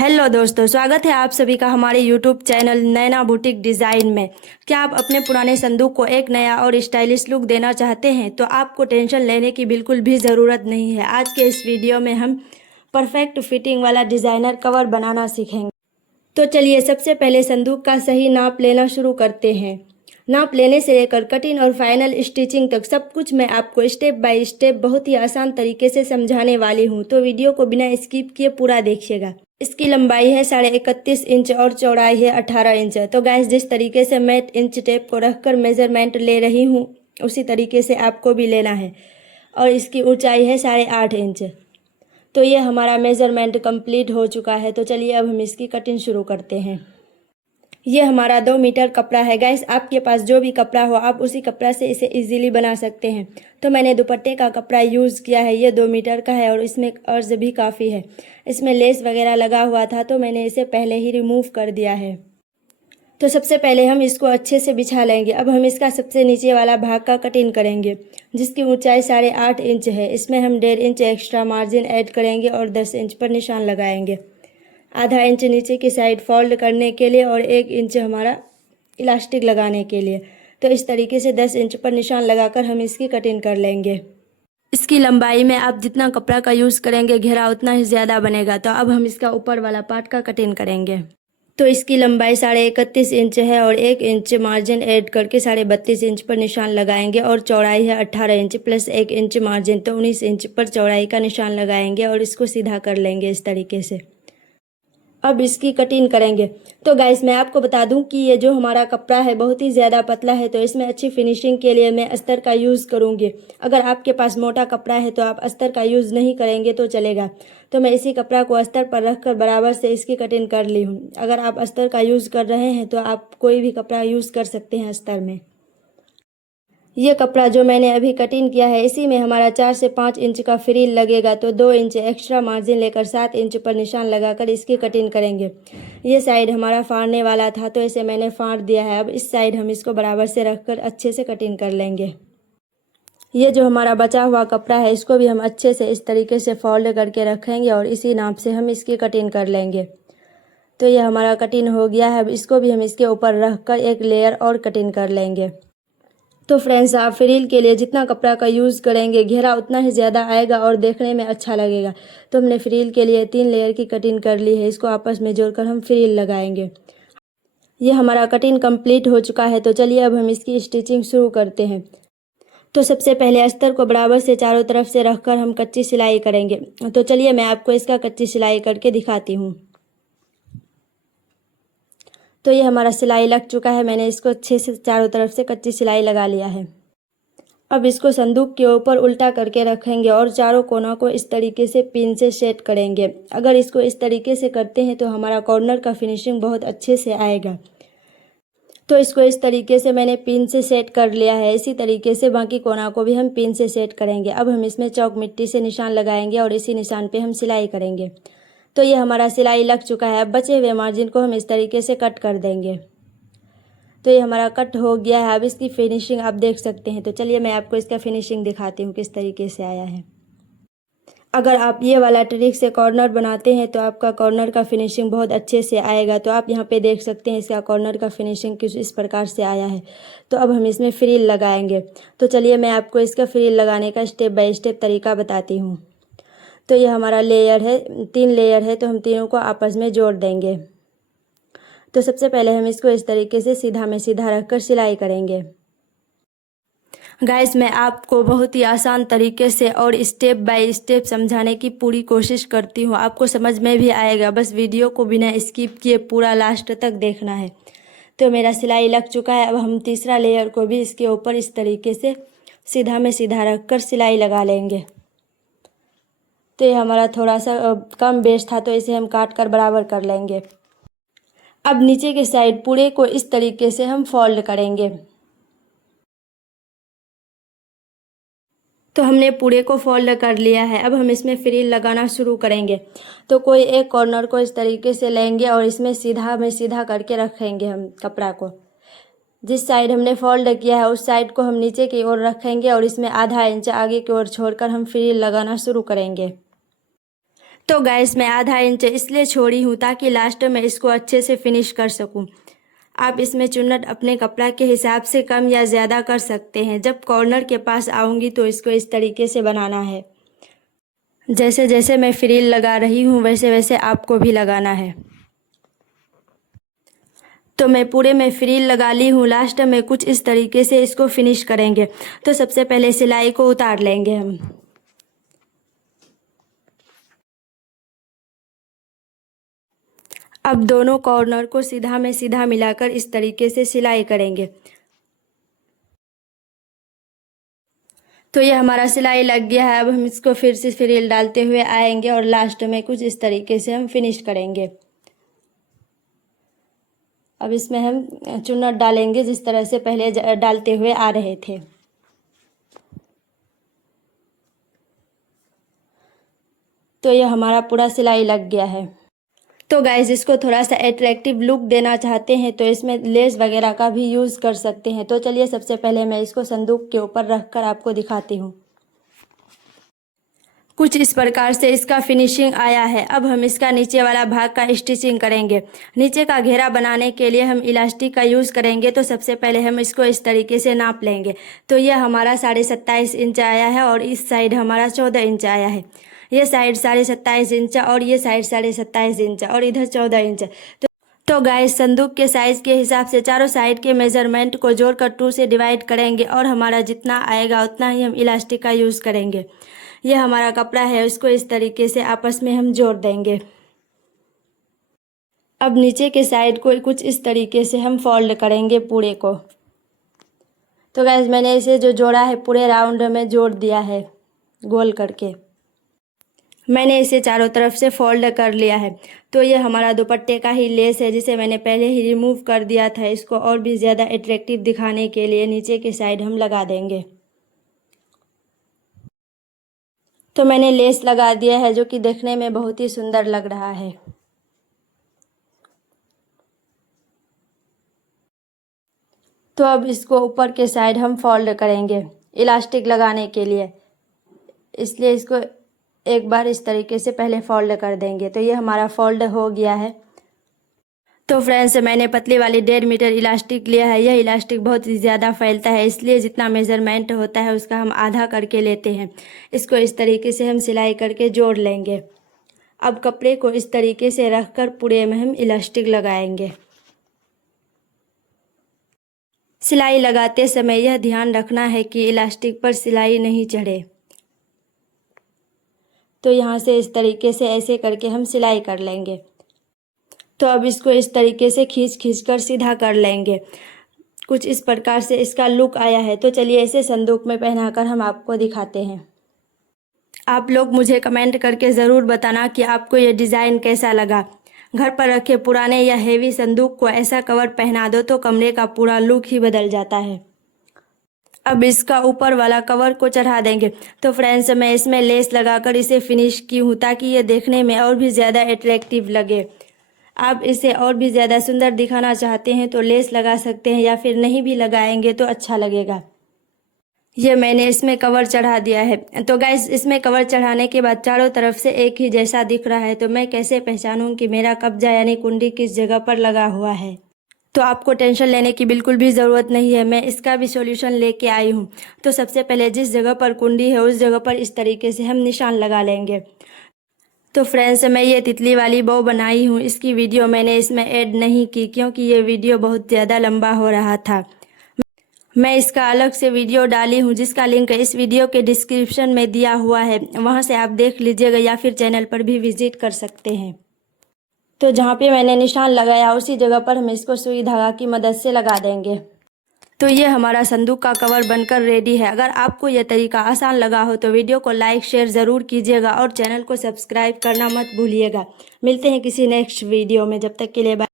Hello दोस्तों, स्वागत है आप सभी का हमारे यूट्यूब चैनल नैना बुटीक डिज़ाइन में। क्या आप अपने पुराने संदूक को एक नया और स्टाइलिश लुक देना चाहते हैं? तो आपको टेंशन लेने की बिल्कुल भी ज़रूरत नहीं है। आज के इस वीडियो में हम परफेक्ट फिटिंग वाला डिज़ाइनर कवर बनाना सीखेंगे। तो चलिए सबसे पहले संदूक का सही नाप लेना शुरू करते हैं। नाप लेने से लेकर कटिंग और फाइनल स्टिचिंग तक सब कुछ मैं आपको स्टेप बाय स्टेप बहुत ही आसान तरीके से समझाने वाली हूँ, तो वीडियो को बिना स्किप किए पूरा देखिएगा। इसकी लंबाई है 31.5 इंच और चौड़ाई है 18 इंच। तो गाइस, जिस तरीके से मैं इंच टेप को रखकर मेजरमेंट ले रही हूँ उसी तरीके से आपको भी लेना है। और इसकी ऊंचाई है 8.5 इंच। तो ये हमारा मेजरमेंट कंप्लीट हो चुका है। तो चलिए अब हम इसकी कटिंग शुरू करते हैं। ये हमारा 2 मीटर कपड़ा है। गाइस, आपके पास जो भी कपड़ा हो आप उसी कपड़ा से इसे इजीली बना सकते हैं। तो मैंने दुपट्टे का कपड़ा यूज़ किया है। ये 2 मीटर का है और इसमें अर्ज भी काफ़ी है। इसमें लेस वगैरह लगा हुआ था तो मैंने इसे पहले ही रिमूव कर दिया है। तो सबसे पहले हम इसको अच्छे से बिछा लेंगे। अब हम इसका सबसे नीचे वाला भाग का कटिंग करेंगे, जिसकी ऊंचाई 8.5 इंच है। इसमें हम 1.5 इंच एक्स्ट्रा मार्जिन ऐड करेंगे और 10 इंच पर निशान लगाएंगे। आधा इंच नीचे की साइड फोल्ड करने के लिए और 1 इंच हमारा इलास्टिक लगाने के लिए। तो इस तरीके से 10 इंच पर निशान लगाकर हम इसकी कटिंग कर लेंगे। इसकी लंबाई में आप जितना कपड़ा का यूज़ करेंगे घेरा उतना ही ज़्यादा बनेगा। तो अब हम इसका ऊपर वाला पार्ट का कटिंग करेंगे। तो इसकी लंबाई 31.5 इंच है और 1 इंच मार्जिन ऐड करके 32.5 इंच पर निशान लगाएंगे और चौड़ाई है 18 इंच प्लस 1 इंच मार्जिन, तो 19 इंच पर चौड़ाई का निशान लगाएंगे और इसको सीधा कर लेंगे इस तरीके से। अब इसकी कटिंग करेंगे। तो गाइस, मैं आपको बता दूं कि ये जो हमारा कपड़ा है बहुत ही ज़्यादा पतला है, तो इसमें अच्छी फिनिशिंग के लिए मैं अस्तर का यूज़ करूंगी। अगर आपके पास मोटा कपड़ा है तो आप अस्तर का यूज़ नहीं करेंगे तो चलेगा। तो मैं इसी कपड़ा को अस्तर पर रखकर बराबर से इसकी कटिंग कर ली हूँ। अगर आप अस्तर का यूज़ कर रहे हैं तो आप कोई भी कपड़ा यूज़ कर सकते हैं अस्तर में। ये कपड़ा जो मैंने अभी कटिंग किया है इसी में हमारा 4 से 5 इंच का फ्रिल लगेगा। तो 2 इंच एक्स्ट्रा मार्जिन लेकर 7 इंच पर निशान लगाकर इसकी कटिंग करेंगे। ये साइड हमारा फाड़ने वाला था तो इसे मैंने फाड़ दिया है। अब इस साइड हम इसको बराबर से रखकर अच्छे से कटिंग कर लेंगे। ये जो हमारा बचा हुआ कपड़ा है इसको भी हम अच्छे से इस तरीके से फोल्ड करके रखेंगे और इसी नाप से हम इसकी कटिंग कर लेंगे। तो ये हमारा कटिंग हो गया है। अब इसको भी हम इसके ऊपर रखकर एक लेयर और कटिंग कर लेंगे। तो फ्रेंड्स, आप फ्रिल के लिए जितना कपड़ा का यूज़ करेंगे घेरा उतना ही ज़्यादा आएगा और देखने में अच्छा लगेगा। तो हमने फ्रिल के लिए 3 लेयर की कटिंग कर ली है। इसको आपस में जोड़कर हम फ्रिल लगाएंगे। ये हमारा कटिंग कंप्लीट हो चुका है। तो चलिए अब हम इसकी स्टिचिंग शुरू करते हैं। तो सबसे पहले अस्तर को बराबर से चारों तरफ से रखकर हम कच्ची सिलाई करेंगे। तो चलिए मैं आपको इसका कच्ची सिलाई करके दिखाती हूँ। तो ये हमारा सिलाई लग चुका है। मैंने इसको अच्छे से चारों तरफ से कच्ची सिलाई लगा लिया है। अब इसको संदूक के ऊपर उल्टा करके रखेंगे और चारों कोनों को इस तरीके से पिन से सेट करेंगे। अगर इसको इस तरीके से करते हैं तो हमारा कॉर्नर का फिनिशिंग बहुत अच्छे से आएगा। तो इसको इस तरीके से मैंने पिन से सेट कर लिया है। इसी तरीके से बाकी कोना को भी हम पिन से सेट करेंगे। अब हम इसमें चौक मिट्टी से निशान लगाएंगे और इसी निशान पे हम सिलाई करेंगे। तो ये हमारा सिलाई लग चुका है। अब बचे हुए मार्जिन को हम इस तरीके से कट कर देंगे। तो ये हमारा कट हो गया है। अब इसकी फिनिशिंग आप देख सकते हैं। तो चलिए मैं आपको इसका फिनिशिंग दिखाती हूँ किस तरीके से आया है। अगर आप ये वाला ट्रिक से कॉर्नर बनाते हैं तो आपका कॉर्नर का फिनिशिंग बहुत अच्छे से आएगा। तो आप यहाँ पे देख सकते हैं इसका कॉर्नर का फिनिशिंग किस इस प्रकार से आया है। तो अब हम इसमें फ्रिल लगाएंगे। तो चलिए मैं आपको इसका फ्रिल लगाने का स्टेप बाय स्टेप तरीका बताती हूँ। तो ये हमारा लेयर है, 3 लेयर है, तो हम तीनों को आपस में जोड़ देंगे। तो सबसे पहले हम इसको इस तरीके से सीधा में सीधा रखकर सिलाई करेंगे। गाइस, मैं आपको बहुत ही आसान तरीके से और स्टेप बाय स्टेप समझाने की पूरी कोशिश करती हूँ। आपको समझ में भी आएगा, बस वीडियो को बिना स्किप किए पूरा लास्ट तक देखना है। तो मेरा सिलाई लग चुका है। अब हम तीसरा लेयर को भी इसके ऊपर इस तरीके से सीधा में सीधा रखकर सिलाई लगा लेंगे। तो ये हमारा थोड़ा सा कम बेस था तो इसे हम काट कर बराबर कर लेंगे। अब नीचे के साइड पूरे को इस तरीके से हम फोल्ड करेंगे। तो हमने पूरे को फोल्ड कर लिया है। अब हम इसमें फ्रिल लगाना शुरू करेंगे। तो कोई एक कॉर्नर को इस तरीके से लेंगे और इसमें सीधा में सीधा करके रखेंगे हम कपड़ा को। जिस साइड हमने फोल्ड किया है उस साइड को हम नीचे की ओर रखेंगे और इसमें आधा इंच आगे की ओर छोड़कर हम फ्रिल लगाना शुरू करेंगे। तो गैस मैं आधा इंच इसलिए छोड़ी हूँ ताकि लास्ट में इसको अच्छे से फिनिश कर सकूँ। आप इसमें चुन्नट अपने कपड़ा के हिसाब से कम या ज़्यादा कर सकते हैं। जब कॉर्नर के पास आऊँगी तो इसको इस तरीके से बनाना है। जैसे जैसे मैं फ्रिल लगा रही हूँ वैसे वैसे आपको भी लगाना है। तो मैं पूरे में फ्रिल लगा ली हूँ। लास्ट में कुछ इस तरीके से इसको फिनिश करेंगे। तो सबसे पहले सिलाई को उतार लेंगे हम। अब दोनों कॉर्नर को सीधा में सीधा मिलाकर इस तरीके से सिलाई करेंगे। तो ये हमारा सिलाई लग गया है। अब हम इसको फिर से फ्रिल डालते हुए आएंगे और लास्ट में कुछ इस तरीके से हम फिनिश करेंगे। अब इसमें हम चुन्नट डालेंगे जिस तरह से पहले डालते हुए आ रहे थे। तो ये हमारा पूरा सिलाई लग गया है। तो गाइस इसको थोड़ा सा अट्रैक्टिव लुक देना चाहते हैं तो इसमें लेस वगैरह का भी यूज़ कर सकते हैं। तो चलिए सबसे पहले मैं इसको संदूक के ऊपर रखकर आपको दिखाती हूँ। कुछ इस प्रकार से इसका फिनिशिंग आया है। अब हम इसका नीचे वाला भाग का स्टिचिंग करेंगे। नीचे का घेरा बनाने के लिए हम इलास्टिक का यूज़ करेंगे। तो सबसे पहले हम इसको इस तरीके से नाप लेंगे। तो ये हमारा 27.5 इंच आया है और इस साइड हमारा 14 इंच आया है। ये साइड 27.5 इंच और ये साइड 27.5 इंच और इधर 14 इंच। तो गाइस संदूक के साइज़ के हिसाब से चारों साइड के मेजरमेंट को जोड़कर 2 से डिवाइड करेंगे और हमारा जितना आएगा उतना ही हम इलास्टिक का यूज़ करेंगे। ये हमारा कपड़ा है, उसको इस तरीके से आपस में हम जोड़ देंगे। अब नीचे के साइड को कुछ इस तरीके से हम फोल्ड करेंगे पूरे को। तो गाइस मैंने इसे जो जोड़ा है पूरे राउंड में जोड़ दिया है गोल करके। मैंने इसे चारों तरफ से फोल्ड कर लिया है। तो ये हमारा दुपट्टे का ही लेस है जिसे मैंने पहले ही रिमूव कर दिया था। इसको और भी ज़्यादा अट्रैक्टिव दिखाने के लिए नीचे के साइड हम लगा देंगे। तो मैंने लेस लगा दिया है जो कि देखने में बहुत ही सुंदर लग रहा है। तो अब इसको ऊपर के साइड हम फोल्ड करेंगे इलास्टिक लगाने के लिए, इसलिए इसको एक बार इस तरीके से पहले फोल्ड कर देंगे। तो ये हमारा फोल्ड हो गया है। तो फ्रेंड्स मैंने पतली वाली 1.5 मीटर इलास्टिक लिया है। यह इलास्टिक बहुत ही ज़्यादा फैलता है, इसलिए जितना मेज़रमेंट होता है उसका हम आधा करके लेते हैं। इसको इस तरीके से हम सिलाई करके जोड़ लेंगे। अब कपड़े को इस तरीके से रखकर पूरे में हम इलास्टिक लगाएंगे। सिलाई लगाते समय यह ध्यान रखना है कि इलास्टिक पर सिलाई नहीं चढ़े। तो यहाँ से इस तरीके से ऐसे करके हम सिलाई कर लेंगे। तो अब इसको इस तरीके से खींच कर सीधा कर लेंगे। कुछ इस प्रकार से इसका लुक आया है। तो चलिए इसे संदूक में पहनाकर हम आपको दिखाते हैं। आप लोग मुझे कमेंट करके ज़रूर बताना कि आपको ये डिज़ाइन कैसा लगा। घर पर रखे पुराने या हेवी संदूक को ऐसा कवर पहना दो तो कमरे का पूरा लुक ही बदल जाता है। अब इसका ऊपर वाला कवर को चढ़ा देंगे। तो फ्रेंड्स मैं इसमें लेस लगाकर इसे फिनिश की हूँ ताकि ये देखने में और भी ज़्यादा अट्रैक्टिव लगे। आप इसे और भी ज़्यादा सुंदर दिखाना चाहते हैं तो लेस लगा सकते हैं या फिर नहीं भी लगाएंगे तो अच्छा लगेगा। ये मैंने इसमें कवर चढ़ा दिया है। तो गाइस इसमें कवर चढ़ाने के बाद चारों तरफ से एक ही जैसा दिख रहा है। तो मैं कैसे पहचानूं कि मेरा कब्जा यानी कुंडी किस जगह पर लगा हुआ है। तो आपको टेंशन लेने की बिल्कुल भी ज़रूरत नहीं है, मैं इसका भी सॉल्यूशन लेके आई हूँ। तो सबसे पहले जिस जगह पर कुंडी है उस जगह पर इस तरीके से हम निशान लगा लेंगे। तो फ्रेंड्स मैं ये तितली वाली बो बनाई हूँ। इसकी वीडियो मैंने इसमें ऐड नहीं की क्योंकि ये वीडियो बहुत ज़्यादा लंबा हो रहा था। मैं इसका अलग से वीडियो डाली हूँ जिसका लिंक इस वीडियो के डिस्क्रिप्शन में दिया हुआ है, वहाँ से आप देख लीजिएगा या फिर चैनल पर भी विजिट कर सकते हैं। तो जहाँ पे मैंने निशान लगाया उसी जगह पर हम इसको सुई धागा की मदद से लगा देंगे। तो ये हमारा संदूक का कवर बनकर रेडी है। अगर आपको यह तरीका आसान लगा हो तो वीडियो को लाइक शेयर ज़रूर कीजिएगा और चैनल को सब्सक्राइब करना मत भूलिएगा। मिलते हैं किसी नेक्स्ट वीडियो में, जब तक के लिए बाय।